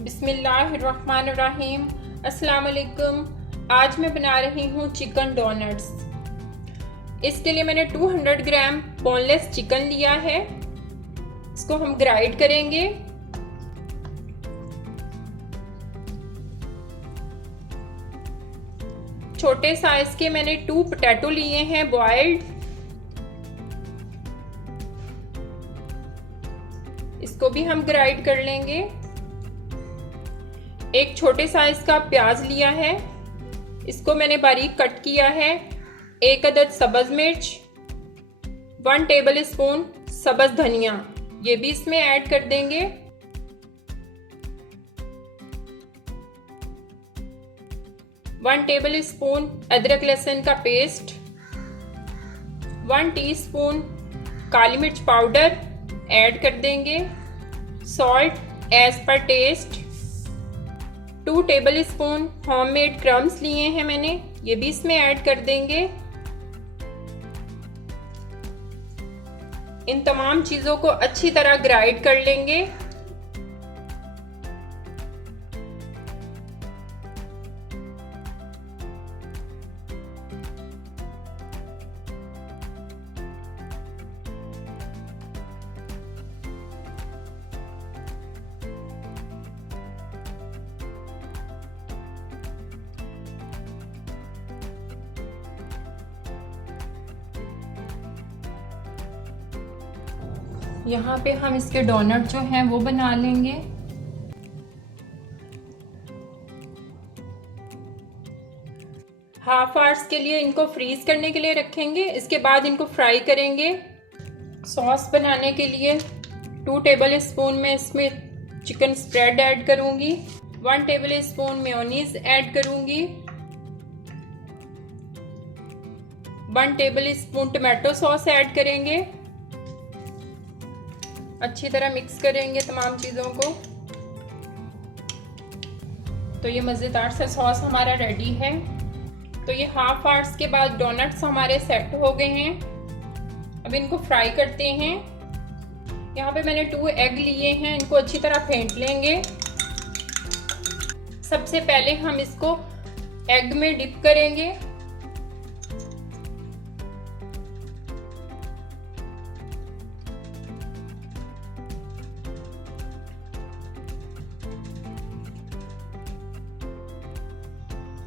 बिस्मिल्लाहिर्रहमानिर्रहीम। अस्सलाम वालेकुम। आज मैं बना रही हूँ चिकन डोनट्स। इसके लिए मैंने 200 ग्राम बोनलेस चिकन लिया है। इसको हम ग्राइंड करेंगे। छोटे साइज के मैंने 2 पोटैटो लिए हैं बॉइल्ड। इसको भी हम ग्राइंड कर लेंगे। एक छोटे साइज का प्याज लिया है, इसको मैंने बारीक कट किया है। 1 अदद सब्ज मिर्च, 1 टेबल स्पून सब्ज धनिया, ये भी इसमें ऐड कर देंगे। वन टेबल स्पून अदरक लहसुन का पेस्ट, 1 टीस्पून काली मिर्च पाउडर ऐड कर देंगे। Salt as per taste. 2 tablespoon homemade crumbs लिए हैं मैंने, ये भी इसमें ऐड कर देंगे। इन तमाम चीजों को अच्छी तरह ग्राइंड कर लेंगे। यहाँ पे हम इसके डोनट जो हैं वो बना लेंगे। हाफ आवर्स के लिए इनको फ्रीज करने के लिए रखेंगे। इसके बाद इनको फ्राई करेंगे। सॉस बनाने के लिए 2 टेबल स्पून में इसमें चिकन स्प्रेड ऐड करूंगी। 1 टेबल स्पून मेयोनीज ऐड करूंगी। 1 table spoon tomato sauce add करेंगे। अच्छी तरह मिक्स करेंगे तमाम चीज़ों को। तो ये मज़ेदार सा सॉस हमारा रेडी है। तो ये हाफ आवर्स के बाद डोनट्स हमारे सेट हो गए हैं। अब इनको फ्राई करते हैं। यहाँ पे मैंने 2 एग लिए हैं, इनको अच्छी तरह फेंट लेंगे। सबसे पहले हम इसको एग में डिप करेंगे।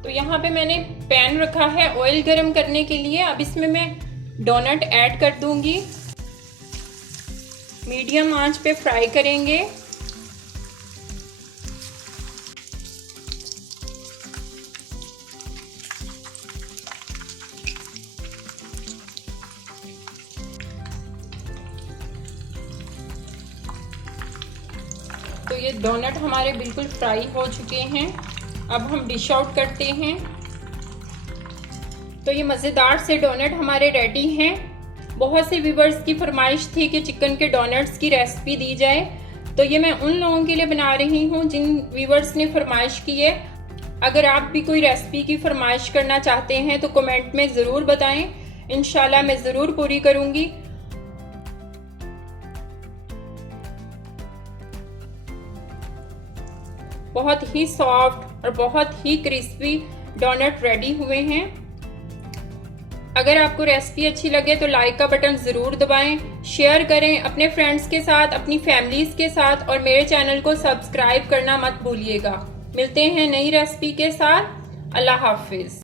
तो यहाँ पे मैंने पैन रखा है ऑयल गरम करने के लिए। अब इसमें मैं डोनट ऐड कर दूंगी। मीडियम आंच पे फ्राई करेंगे। तो ये डोनट हमारे बिल्कुल फ्राई हो चुके हैं। अब हम डिश आउट करते हैं। तो ये मज़ेदार से डोनट हमारे रेडी हैं। बहुत से व्यूवर्स की फरमाइश थी कि चिकन के डोनट्स की रेसिपी दी जाए, तो ये मैं उन लोगों के लिए बना रही हूँ जिन व्यूवर्स ने फरमाइश की है। अगर आप भी कोई रेसिपी की फरमाइश करना चाहते हैं तो कमेंट में ज़रूर बताएं, इंशाल्लाह मैं ज़रूर पूरी करूँगी। बहुत ही सॉफ्ट और बहुत ही क्रिस्पी डोनट रेडी हुए हैं। अगर आपको रेसिपी अच्छी लगे तो लाइक का बटन ज़रूर दबाएं, शेयर करें अपने फ्रेंड्स के साथ, अपनी फैमिलीज़ के साथ, और मेरे चैनल को सब्सक्राइब करना मत भूलिएगा। मिलते हैं नई रेसिपी के साथ। अल्लाह हाफिज़।